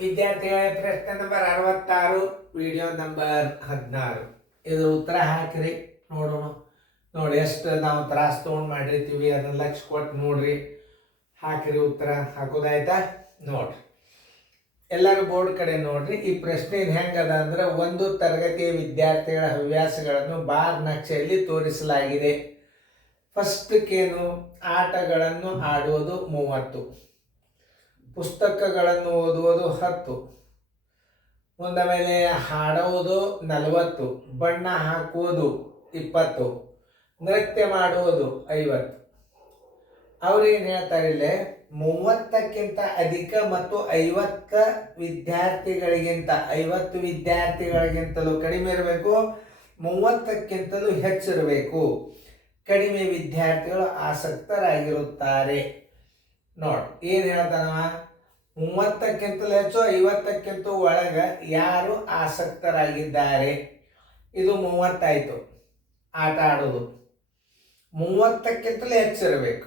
ವಿದ್ಯಾರ್ಥಿಗಳೇ, ಪ್ರಶ್ನೆ number 66, video number 16. ಇದು ಉತ್ತರ ಹಾಕಿರಿ ನೋಡೋಣ. ನೋಡಿ ಎಷ್ಟು ನಾವು ತ್ರಾಸ ತೊಗೊಂಡು ಮಾಡಿರ್ತೀವಿ, ಅದನ್ನ ಲಕ್ಷ ಕೊಟ್ಟು ನೋಡ್ರಿ, ಹಾಕಿರಿ ಉತ್ತರ. ಹಾಕೋದಾಯ್ತಾ? ನೋಡ್ರಿ, ಎಲ್ಲರೂ ಬೋರ್ಡ್ ಕಡೆ ನೋಡ್ರಿ. ಈ ಪ್ರಶ್ನೆ ಹೆಂಗದ ಅಂದ್ರೆ, ಒಂದು ತರಗತಿಯ ವಿದ್ಯಾರ್ಥಿಗಳ ಹವ್ಯಾಸಗಳನ್ನು ಬಾರ್ ನಕ್ಷೆಯಲ್ಲಿ ತೋರಿಸಲಾಗಿದೆ. ಫಸ್ಟ್ಕೇನು, ಆಟಗಳನ್ನು ಆಡುವುದು 30, ಪುಸ್ತಕಗಳನ್ನು ಓದುವುದು 10, ಮುಂದ ಮೇಲೆ ಹಾಡುವುದು 40, ಬಣ್ಣ ಹಾಕುವುದು 20, ನೃತ್ಯ ಮಾಡುವುದು 50. ಅವ್ರು ಏನು ಹೇಳ್ತಾರೆ ಇಲ್ಲಿ, 30ಕ್ಕಿಂತ ಅಧಿಕ ಮತ್ತು 50 ವಿದ್ಯಾರ್ಥಿಗಳಿಗಿಂತಲೂ ಕಡಿಮೆ ಇರಬೇಕು, 30ಕ್ಕಿಂತಲೂ ಹೆಚ್ಚಿರಬೇಕು. ಕಡಿಮೆ ವಿದ್ಯಾರ್ಥಿಗಳು ಆಸಕ್ತರಾಗಿರುತ್ತಾರೆ. ನೋಡಿ ಏನು ಹೇಳ್ತಾನವ, 30ಕ್ಕಿಂತಲೂ ಹೆಚ್ಚು, 50ಕ್ಕಿಂತ ಒಳಗ ಯಾರು ಆಸಕ್ತರಾಗಿದ್ದಾರೆ. ಇದು 30 ಆಯ್ತು ಆಟ ಆಡೋದು. 30ಕ್ಕಿಂತಲೂ ಹೆಚ್ಚಿರಬೇಕು.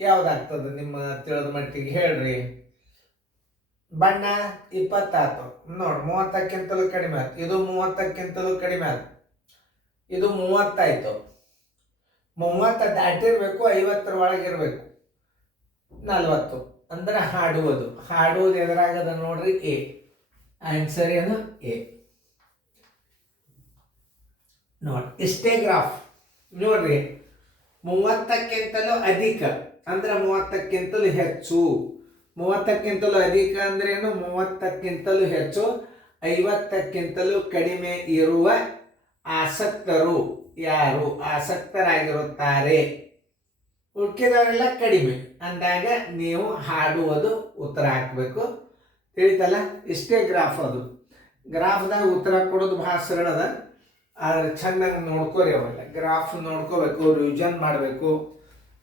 ಯಾವ್ದಾಗ್ತದೆ ನಿಮ್ಮ ತಿಳಿದ ಮಟ್ಟಿಗೆ ಹೇಳ್ರಿ. ಬಣ್ಣ 20 ಆಯ್ತು ನೋಡಿ, 30ಕ್ಕಿಂತಲೂ ಕಡಿಮೆ ಆಯ್ತು. ಇದು 30ಕ್ಕಿಂತಲೂ ಕಡಿಮೆ ಆಯ್ತು. ಇದು 30 ಆಯ್ತು. 30 ದಾಟಿರ್ಬೇಕು, 50 ಒಳಗಿರ್ಬೇಕು. 40 ಅಂದ್ರೆ ಹಾಡುವುದು ಎದುರಾಗದ ನೋಡ್ರಿ, ಎ. ಆನ್ಸರ್ ಏನು? ಎ. ನೋಡಿ, ಇಷ್ಟೇ ಗ್ರಾಫ್ ನೋಡ್ರಿ. 30ಕ್ಕಿಂತಲೂ ಅಧಿಕ ಅಂದ್ರೆ 30ಕ್ಕಿಂತಲೂ ಹೆಚ್ಚು. 30ಕ್ಕಿಂತಲೂ ಅಧಿಕ ಅಂದ್ರೆ ಏನು? 30ಕ್ಕಿಂತಲೂ ಹೆಚ್ಚು. 50ಕ್ಕಿಂತಲೂ ಕಡಿಮೆ ಇರುವ ಆಸಕ್ತರು ಯಾರು ಆಸಕ್ತರಾಗಿರುತ್ತಾರೆ. ಉಳ್ಕಿದವರೆಲ್ಲ ಕಡಿಮೆ ಅಂದಾಗ ನೀವು ಹಾಡುವುದು ಉತ್ತರ ಹಾಕಬೇಕು. ತಿಳಿತಲ್ಲ? ಇಷ್ಟೇ ಗ್ರಾಫ್. ಅದು ಗ್ರಾಫ್ದಾಗ ಉತ್ತರ ಕೊಡೋದು ಭಾಳ ಸರಳದ, ಆದ್ರೆ ಚೆನ್ನಾಗಿ ನೋಡ್ಕೋರಿ. ಅವೆಲ್ಲ ಗ್ರಾಫ್ ನೋಡ್ಕೋಬೇಕು, ರಿವಿಷನ್ ಮಾಡಬೇಕು.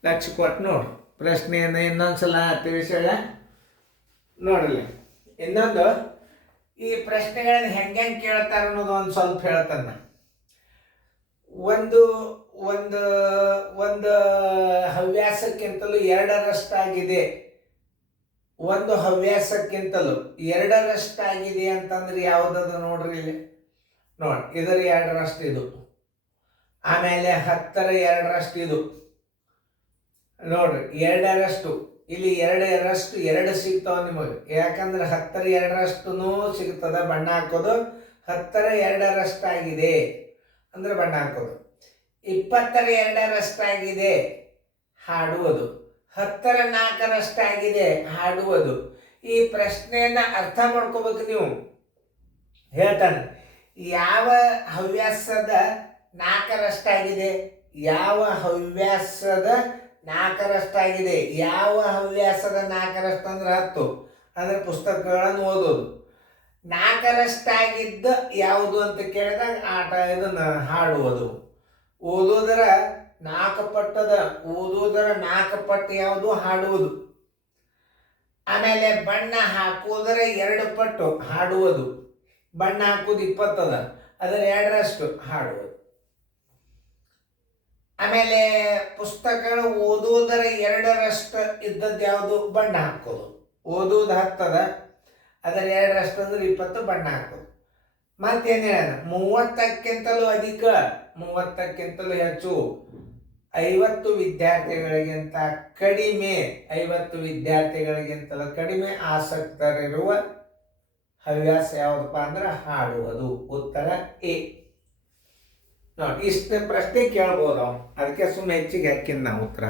ಲಕ್ಷ ಕೊಟ್ಟು ನೋಡ್ರಿ. ಪ್ರಶ್ನೆಯನ್ನು ಇನ್ನೊಂದ್ಸಲ ತಿಳಿಸೋಣ ನೋಡ್ರಿ. ಇನ್ನೊಂದು, ಈ ಪ್ರಶ್ನೆಗಳನ್ನ ಹೆಂಗೆ ಕೇಳ್ತಾರೆ ಅನ್ನೋದು ಒಂದು ಸ್ವಲ್ಪ ಹೇಳ್ತಾನೆ. ಒಂದು ಒಂದು ಒಂದು ಹವ್ಯಾಸಕ್ಕಿಂತಲೂ 2ರಷ್ಟಾಗಿದೆ. ಒಂದು ಹವ್ಯಾಸಕ್ಕಿಂತಲೂ 2ರಷ್ಟಾಗಿದೆ ಅಂತಂದ್ರೆ ಯಾವುದದು ನೋಡ್ರಿ ಇಲ್ಲಿ. ನೋಡಿ, ಇದರ 2ರಷ್ಟು ಇದು, ಆಮೇಲೆ 10ರ 2ರಷ್ಟು ಇದು. ನೋಡ್ರಿ, 2ರಷ್ಟು ಇಲ್ಲಿ, 2ರಷ್ಟು 2 ಸಿಗ್ತಾವ ನಿಮಗೆ. ಯಾಕಂದ್ರೆ 10ರ 2ರಷ್ಟು ಸಿಗ್ತದ ಬಣ್ಣ ಹಾಕೋದು. 10ರ 2ರಷ್ಟಾಗಿದೆ ಅಂದ್ರೆ ಬಣ್ಣ ಹಾಕೋದು. 20ರ 2ರಷ್ಟಾಗಿದೆ ಹಾಡುವುದು. 10ರ 4ರಷ್ಟಾಗಿದೆ ಹಾಡುವುದು. ಈ ಪ್ರಶ್ನೆಯನ್ನ ಅರ್ಥ ಮಾಡ್ಕೋಬೇಕು ನೀವು. ಹೇಳ್ತಾನೆ, ಯಾವ ಹವ್ಯಾಸದ 4ರಷ್ಟಾಗಿದೆ, ಯಾವ ಹವ್ಯಾಸದ 4ರಷ್ಟಾಗಿದೆ. ಯಾವ ಹವ್ಯಾಸದ 4ರಷ್ಟು ಅಂದ್ರೆ 10 ಅಂದ್ರೆ ಪುಸ್ತಕಗಳನ್ನು ಓದೋದು. 4ರಷ್ಟಾಗಿದ್ದ ಯಾವುದು ಅಂತ ಕೇಳಿದಾಗ ಆಟ, ಇದನ್ನ ಹಾಡುವುದು. ಓದೋದರ 4 ಪಟ್ಟದ, ಓದೋದರ 4 ಪಟ್ಟು ಯಾವುದು? ಹಾಡುವುದು. ಆಮೇಲೆ ಬಣ್ಣ ಹಾಕುವುದರ 2 ಪಟ್ಟು ಹಾಡುವುದು. ಬಣ್ಣ ಹಾಕುವುದು 20 ಅದ, ಅದರ 2ರಷ್ಟು ಹಾಡುವುದು. ಆಮೇಲೆ ಪುಸ್ತಕಗಳು ಓದುವುದರ 2ರಷ್ಟು ಇದ್ದದ್ದು ಯಾವುದು? ಬಣ್ಣ ಹಾಕೋದು. ಓದುವುದು 10 ಅದ, ಅದರ 2ರಷ್ಟು ಅಂದ್ರೆ 20 ಬಣ್ಣ ಹಾಕೋದು. ಮತ್ತೇನು ಹೇಳ, 30ಕ್ಕಿಂತಲೂ ಅಧಿಕ, 30ಕ್ಕಿಂತಲೂ ಹೆಚ್ಚು, 50 ವಿದ್ಯಾರ್ಥಿಗಳಿಗಿಂತ ಕಡಿಮೆ, 50 ವಿದ್ಯಾರ್ಥಿಗಳಿಗಿಂತಲೂ ಕಡಿಮೆ ಆಸಕ್ತರಿರುವ ಹವ್ಯಾಸ ಯಾವುದಪ್ಪ ಅಂದ್ರೆ ಹಾಡುವುದು. ಉತ್ತರ ಎ. ನೋಡಿ, ಇಷ್ಟು ಪ್ರಶ್ನೆ ಕೇಳ್ಬೋದು. ಅದಕ್ಕೆ ಸುಮ್ಮನೆ ಹೆಚ್ಚಿಗೆ ಹಾಕಿನ ನಾವು ಉತ್ತರ.